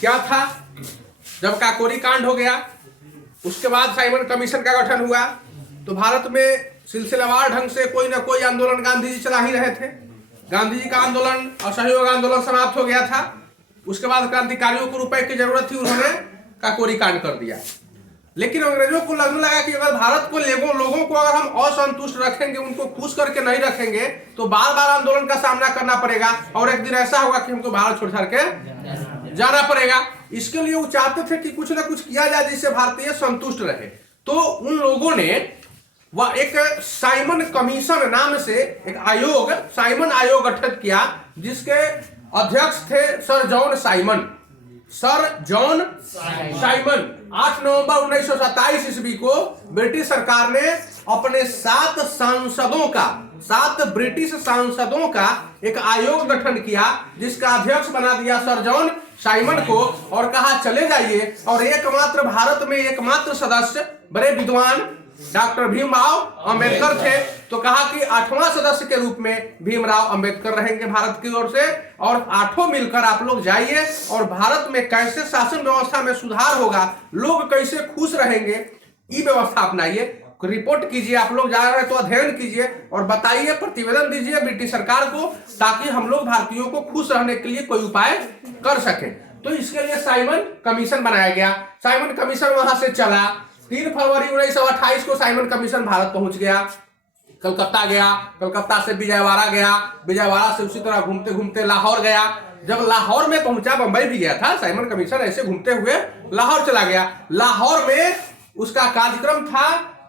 क्या था, जब काकोरी कांड हो गया उसके बाद साइमन कमीशन का गठन हुआ, तो भारत में सिलसिलेवार ढंग से कोई ना कोई आंदोलन गांधी जी चला ही रहे थे। गांधी जी का आंदोलन, असहयोग आंदोलन समाप्त हो गया था। उसके बाद क्रांतिकारियों को रुपए की जरूरत थी, उन्होंने काकोरी कांड कर दिया। लेकिन अंग्रेजों को लगने लगा कि अगर भारत को लोगों को अगर हम असंतुष्ट रखेंगे, उनको खुश करके नहीं रखेंगे, तो बार बार आंदोलन का सामना करना पड़ेगा और एक दिन ऐसा होगा कि हमको भारत छोड़ के जाना पड़ेगा। इसके लिए वो चाहते थे कि कुछ ना कुछ किया जाए जिससे भारतीय संतुष्ट रहे। तो उन लोगों ने वह एक साइमन कमीशन नाम से एक आयोग, साइमन आयोग गठित किया, जिसके अध्यक्ष थे sir John Simon. Sir John Simon 8 नवंबर 1927 ईस्वी को ब्रिटिश सरकार ने अपने 7 ब्रिटिश सांसदों का एक आयोग गठन किया, जिसका अध्यक्ष बना दिया सर जॉन साइमन को और कहा चले जाइए। और एकमात्र भारत में एकमात्र सदस्य बड़े विद्वान डॉक्टर भीमराव अंबेडकर थे, तो कहा कि 8वां सदस्य के रूप में भीमराव अंबेडकर रहेंगे भारत की ओर से, और 8 मिलकर आप लोग जाइए और भारत में कैसे शासन व्यवस्था में सुधार होगा, लोग कैसे खुश रहेंगे, ये व्यवस्था अपनाइए। रिपोर्ट कीजिए, आप लोग जा रहे हैं तो अध्ययन कीजिए और बताइए, प्रतिवेदन दीजिए ब्रिटिश सरकार को, ताकि हम लोग भारतीयों को खुश रहने के लिए कोई उपाय कर सकें। तो इसके लिए साइमन कमीशन बनाया गया। साइमन कमीशन वहां से चला। 3 फरवरी 1928 को साइमन कमीशन भारत पहुंच गया, कलकत्ता गया, कलकत्ता से विजयवाड़ा गया, विजयवाड़ा से उसी तरह घूमते घूमते लाहौर गया। जब लाहौर में पहुंचा, बंबई भी गया था साइमन कमीशन, ऐसे घूमते हुए लाहौर चला गया। लाहौर में उसका कार्यक्रम था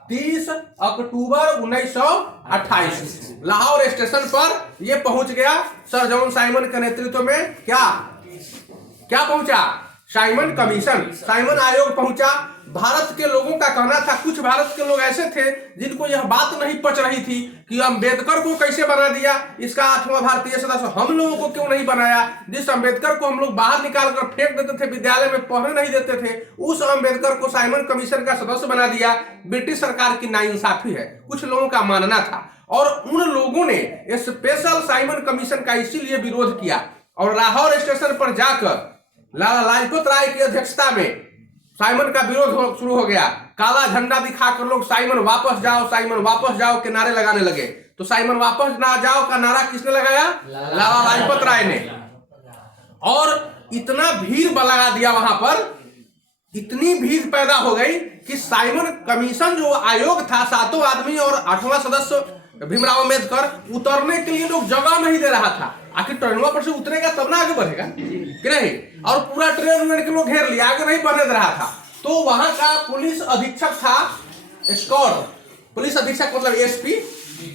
30 अक्टूबर 1928। लाहौर स्टेशन पर यह पहुंच गया सर जॉन साइमन के नेतृत्व में। क्या पहुंचा? साइमन कमीशन, साइमन आयोग पहुंचा। भारत के लोगों का कहना था, कुछ भारत के लोग ऐसे थे जिनको यह बात नहीं पच रही थी कि अम्बेडकर को कैसे बना दिया इसका 8वां भारतीय सदस्य, हम लोगों को क्यों नहीं बनाया। जिस अम्बेडकर को हम लोग बाहर निकाल कर फेंक देते थे, विद्यालय में पढ़ने नहीं देते थे, उस अम्बेडकर को साइमन कमीशन का सदस्य बना दिया। ब्रिटिश सरकार की नाइंसाफी है, कुछ लोगों का मानना था। और उन लोगों ने स्पेशल साइमन कमीशन का इसीलिए विरोध किया और लाहौर स्टेशन पर जाकर लाला लाजपत राय की अध्यक्षता में साइमन का विरोध शुरू हो गया। काला झंडा दिखाकर लोग साइमन वापस जाओ, साइमन वापस जाओ के नारे लगाने लगे। तो साइमन वापस ना जाओ का नारा किसने लगाया? लाला लाजपत राय ने। और इतना भीड़ लगा दिया वहां पर, इतनी भीड़ पैदा हो गई कि साइमन कमीशन जो आयोग था, 7 आदमी और 8वां सदस्य भीमराव अंबेडकर, उतरने के लिए लोग जगह नहीं दे रहा था। आखिर ट्रेनवा पर से उतरेगा तब ना आगे बढ़ेगा कि नहीं, और पूरा ट्रेन के लोग घेर लिया, आगे नहीं बढ़ने दे रहा था। तो वहां का पुलिस अधीक्षक था स्कॉट, पुलिस अधीक्षक मतलब एसपी,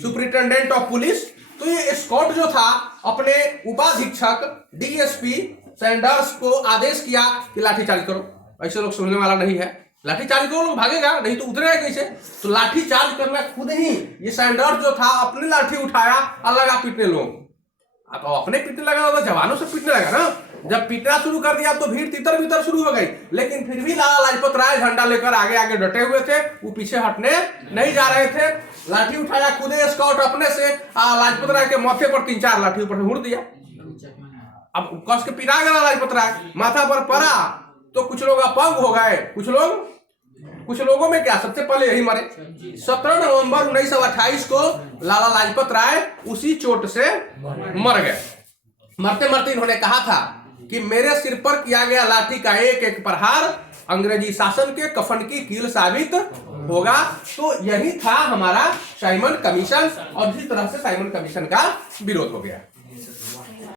सुपरिटेंडेंट ऑफ पुलिस। तो ये स्कॉट जो था अपने उपाधीक्षक डीएसपी सैंडर्स को आदेश किया कि लाठीचार्ज करो, ऐसे लोग सुनने वाला नहीं है, लाठीचार्ज करो, लोग भागेगा नहीं तो उतरेगा कैसे। तो लाठीचार्ज करना खुद ही ये सैंडर्स जो था अपने लाठी उठाया और लगा पीटने लोग। तो अपने पीटने लगा तो जवानों से पीटने लगा ना। जब पीटना शुरू कर दिया तो भीड़ तितर बितर शुरू हो गई, लेकिन फिर भी लाला लाजपत राय झंडा लेकर आगे आगे डटे हुए थे, वो पीछे हटने नहीं जा रहे थे। लाठी उठाया खुद स्कॉट अपने से, लाजपत राय के माथे पर 3-4 लाठी ऊपर से हुड़ दिया। अब कस के पिटा गया लाजपत राय, माथा पर पड़ा तो कुछ लोग अपंग हो गए, कुछ लोगों में क्या सबसे पहले यही मरे। 17 नवंबर 1928 को लाला लाजपत राय उसी चोट से मर गए। मरते मरते इन्होंने कहा था कि मेरे सिर पर किया गया लाठी का एक एक प्रहार अंग्रेजी शासन के कफन की कील साबित होगा। तो यही था हमारा साइमन कमीशन, और इसी तरह से साइमन कमीशन का विरोध हो गया।